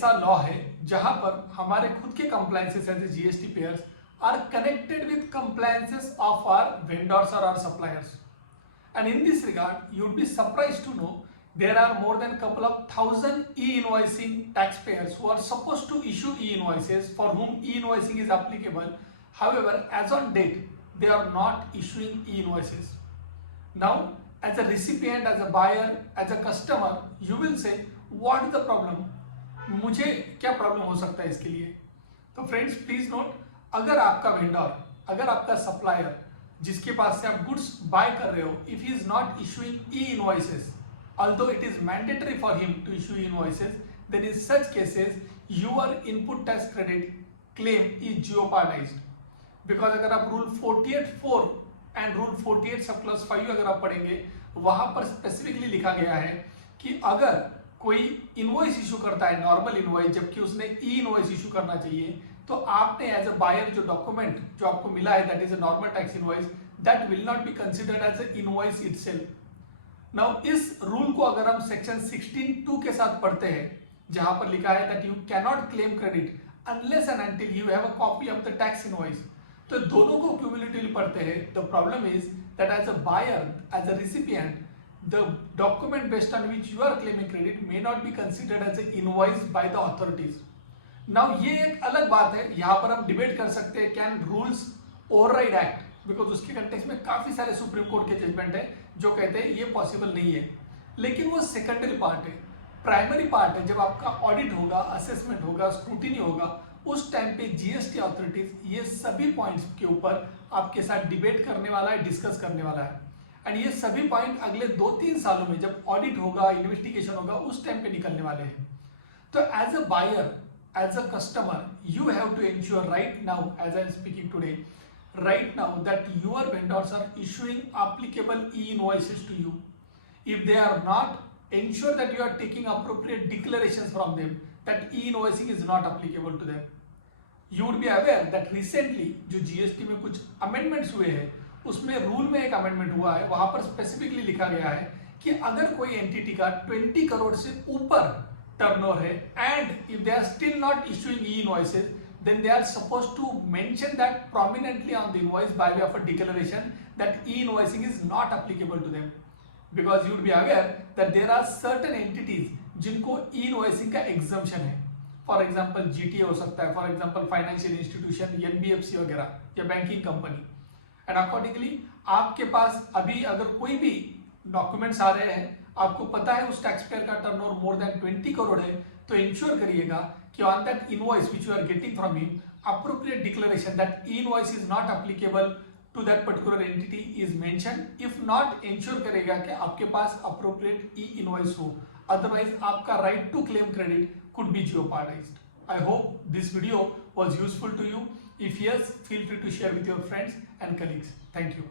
ऐसा लॉ है जहां पर हमारे खुद के compliances as a GST payers are connected with compliances of our vendors और our suppliers. And in this regard, you would be surprised to know there are more than a couple of thousand e-invoicing taxpayers who are supposed to issue e-invoices for whom e-invoicing is applicable. However, as on date, they are not issuing e-invoices. Now, as a recipient, as a buyer, as a customer, you will say, what is the problem? मुझे क्या problem हो सकता है इसके लिए? तो friends please note, अगर आपका वेंडर, अगर आपका सप्लायर जिसके पास से आप गुड्स बाय कर रहे हो, if he is not issuing e invoices, although it is mandatory for him to issue invoices, then in such cases your input tax credit claim is jeopardized. Because अगर आप rule 48(4) and rule 48 सब class 5 अगर आप पढ़ेंगे, वहां पर specifically लिखा गया है कि अगर कोई इनवॉइस इशू करता है, नॉर्मल इनवॉइस, जबकि उसने ई इनवॉइस इशू करना चाहिए, तो आपने एज अ बायर जो डॉक्यूमेंट जो आपको मिला है that is a normal tax invoice, that will not be considered as a invoice itself. Now इस रूल को अगर हम सेक्शन 16(2) के साथ पढ़ते हैं, जहां पर लिखा है that you can not claim credit unless and until you have a copy of the tax invoice, तो दोनों को क्यूमुलेटिवली पढ़ते हैं. The problem is that as a buyer, as a recipient, the document based on which you are claiming credit may not be considered as an invoice by the authorities. Now ये एक अलग बात है, यहाँ पर हम डिबेट कर सकते हैं can rules override act, because उसके कंटेक्स्ट में काफी सारे सुप्रीम कोर्ट के जजमेंट है जो कहते हैं ये पॉसिबल नहीं है, लेकिन वो सेकेंडरी पार्ट है. प्राइमरी पार्ट है जब आपका ऑडिट होगा, असेसमेंट होगा, स्क्रूटिनी होगा, उस टाइम पे जीएसटी अथॉरिटीज ये सभी पॉइंट्स के ऊपर आपके साथ डिबेट करने वाला है, डिस्कस करने वाला है. एंड ये सभी पॉइंट अगले 2-3 सालों में जब ऑडिट होगा, इन्वेस्टिगेशन होगा, उस टाइम पे निकलने वाले हैं. तो as a buyer, as a customer, you have to ensure right now, as I am speaking today, right now that your vendors are issuing applicable e-invoices to you. If they are not, ensure that you are taking appropriate declarations from them that e-invoicing is not applicable to them. You would be aware that recently जो GST में कुछ amendments हुए हैं, उसमें rule में एक amendment हुआ है, वहां पर स्पेसिफिकली लिखा गया है कि अगर कोई एंटिटी का 20 करोड़ से ऊपर टर्नओवर है and if they are still not issuing e invoices, then they are supposed to mention that prominently on the invoice by way of a declaration that e invoicing is not applicable to them. Because you would be aware that there are certain entities जिनको e invoicing का exemption है. For example GTA हो सकता है, for example financial institution, NBFC वगैरह, या banking company. And accordingly आपके पास अभी अगर कोई भी डॉक्यूमेंट्स आ रहे हैं, आपको पता है उस टैक्स पेयर का टर्नओवर मोर देन 20 करोड़ है, तो इंश्योर करिएगा कि on that invoice which you are getting from him, appropriate declaration that e invoice is not applicable to that particular entity is mention. If not, ensure करेगा कि आपके पास appropriate e invoice हो, otherwise आपका right to claim credit could be jeopardized. I hope this video was useful to you. If yes, feel free to share with your friends and colleagues. Thank you.